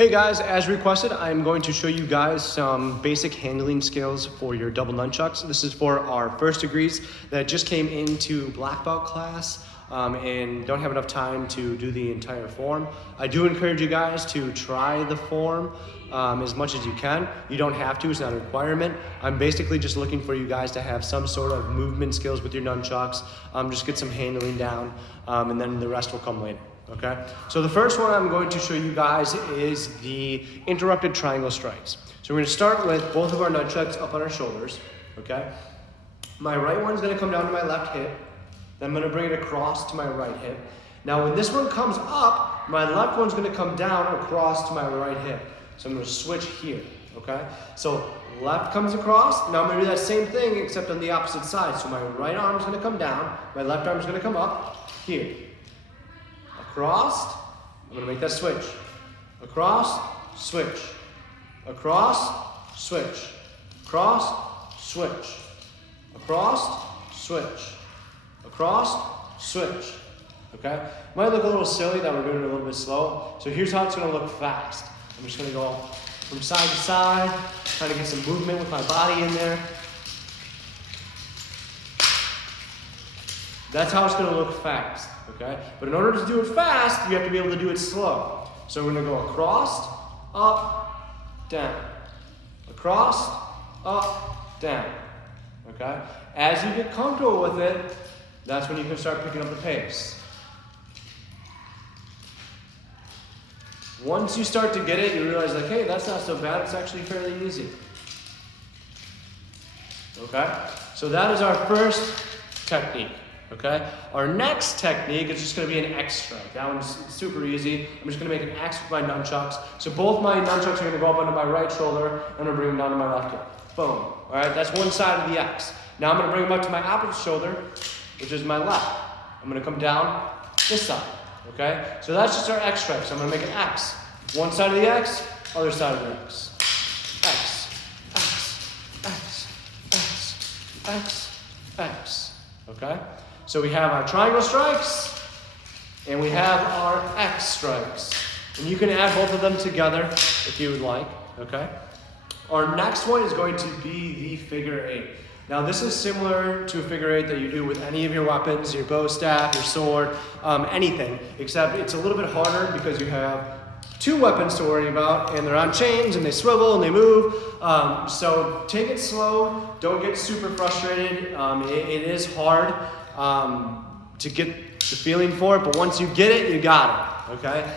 Hey guys, as requested, I'm going to show you guys some basic handling skills for your double nunchucks. This is for our first degrees that just came into black belt class and don't have enough time to do the entire form. I do encourage you guys to try the form as much as you can. You don't have to, it's not a requirement. I'm basically just looking for you guys to have some sort of movement skills with your nunchucks, just get some handling down, and then the rest will come later. Okay, so the first one I'm going to show you guys is the interrupted triangle strikes. So we're going to start with both of our nunchucks up on our shoulders. Okay, my right one's going to come down to my left hip. Then I'm going to bring it across to my right hip. Now when this one comes up, my left one's going to come down across to my right hip. So I'm going to switch here. Okay, so left comes across. Now I'm going to do that same thing except on the opposite side. So my right arm's going to come down. My left arm's going to come up here. Across, I'm going to make that switch. Across, switch. Across, switch. Across, switch. Across, switch. Across, switch. Okay? Might look a little silly that we're doing it a little bit slow. So here's how it's going to look fast. I'm just going to go from side to side, trying to get some movement with my body in there. That's how it's going to look fast, okay? But in order to do it fast, you have to be able to do it slow. So we're going to go across, up, down. Across, up, down, okay? As you get comfortable with it, that's when you can start picking up the pace. Once you start to get it, you realize like, hey, that's not so bad. It's actually fairly easy. Okay? So that is our first technique. Okay, our next technique is just going to be an X strike. That one's super easy. I'm just going to make an X with my nunchucks. So both my nunchucks are going to go up onto my right shoulder. I'm going to bring them down to my left hip. Boom. All right, that's one side of the X. Now I'm going to bring them up to my opposite shoulder, which is my left. I'm going to come down this side. Okay, so that's just our X strike. So I'm going to make an X. One side of the X, other side of the X. X, X, X, X, X, X. Okay? So we have our triangle strikes, and we have our X strikes. And you can add both of them together if you would like, okay? Our next one is going to be the figure eight. Now this is similar to a figure eight that you do with any of your weapons, your bow staff, your sword, anything, except it's a little bit harder because you have two weapons to worry about, and they're on chains, and they swivel, and they move. So take it slow. Don't get super frustrated. It is hard to get the feeling for it, but once you get it, you got it, okay?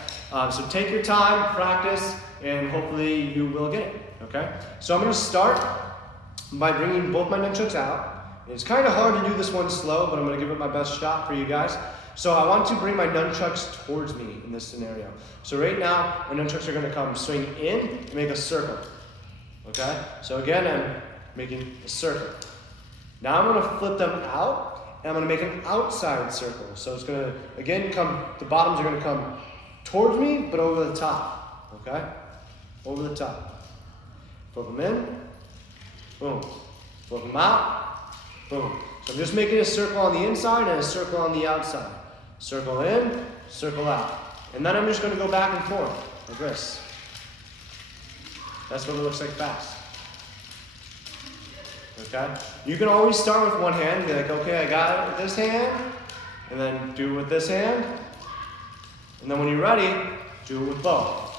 So take your time, practice, and hopefully you will get it, okay? So I'm going to start by bringing both my nunchucks out. It's kind of hard to do this one slow, but I'm going to give it my best shot for you guys. So I want to bring my nunchucks towards me in this scenario. So right now, my nunchucks are going to come swing in and make a circle. Okay? So again, I'm making a circle. Now I'm going to flip them out, and I'm going to make an outside circle. So it's going to, again, the bottoms are going to come towards me, but over the top. Okay? Over the top. Flip them in. Boom. Flip them out. Boom. So I'm just making a circle on the inside and a circle on the outside. Circle in, circle out. And then I'm just going to go back and forth like this. That's what it looks like fast. Okay? You can always start with one hand and be like, okay, I got it with this hand. And then do it with this hand. And then when you're ready, do it with both.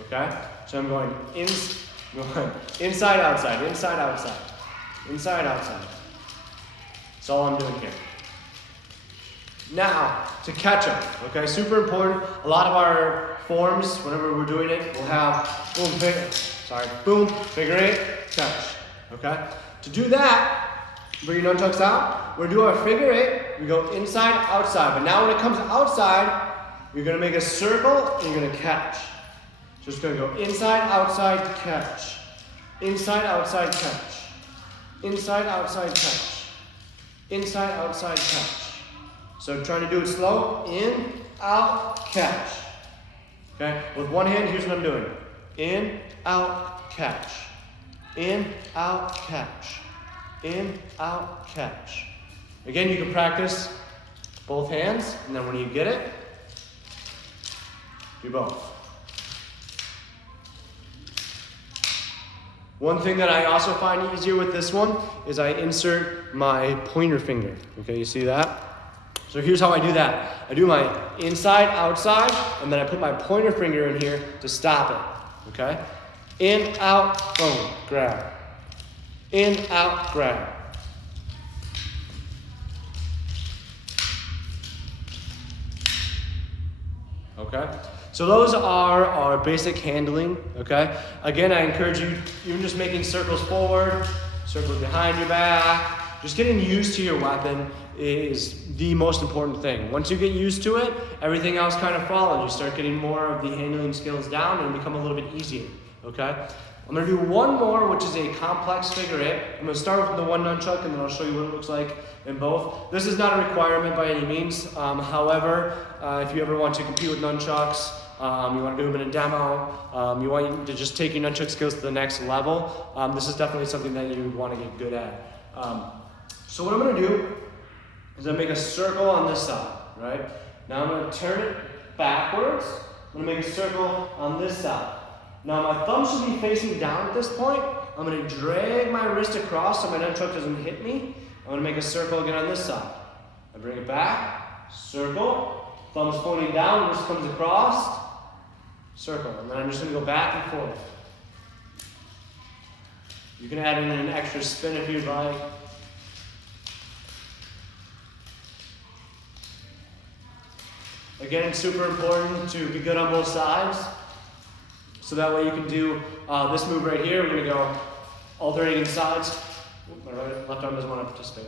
Okay? So I'm going inside, outside, inside, outside, inside, outside. That's all I'm doing here. Now, to catch them, okay, super important. A lot of our forms, whenever we're doing it, we'll have boom, figure eight, catch, okay? To do that, bring your nunchucks out. We're gonna do our figure eight. We go inside, outside. But now when it comes outside, you're gonna make a circle and you're gonna catch. So it's gonna go inside, outside, catch. Inside, outside, catch. Inside, outside, catch. Inside, outside, catch. So trying to do it slow. In, out, catch. Okay? With one hand, here's what I'm doing. In, out, catch. In, out, catch. In, out, catch. Again, you can practice both hands, and then when you get it, do both. One thing that I also find easier with this one is I insert my pointer finger. Okay, you see that? So here's how I do that. I do my inside, outside, and then I put my pointer finger in here to stop it. Okay? In, out, boom, grab. In, out, grab. Okay? So those are our basic handling, okay? Again, I encourage you, even just making circles forward, circles behind your back, just getting used to your weapon is the most important thing. Once you get used to it, everything else kind of follows. You start getting more of the handling skills down and become a little bit easier, okay? I'm gonna do one more, which is a complex figure eight. I'm gonna start with the one nunchuck and then I'll show you what it looks like in both. This is not a requirement by any means. However, if you ever want to compete with nunchucks, you want to do them in a demo, you want to just take your nunchuck skills to the next level, this is definitely something that you want to get good at. So what I'm going to do is I'm going to make a circle on this side, right? Now I'm going to turn it backwards. I'm going to make a circle on this side. Now my thumb should be facing down at this point. I'm going to drag my wrist across so my nunchuck doesn't hit me. I'm going to make a circle again on this side. I bring it back, circle, thumb's pointing down, wrist comes across, circle, and then I'm just going to go back and forth. You can add in an extra spin if you'd like. Again, it's super important to be good on both sides. So that way you can do this move right here. We're going to go alternating sides. My left arm doesn't want to participate.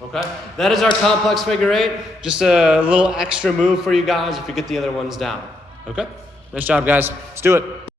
Okay, that is our complex figure eight. Just a little extra move for you guys if you get the other ones down. Okay, nice job, guys. Let's do it.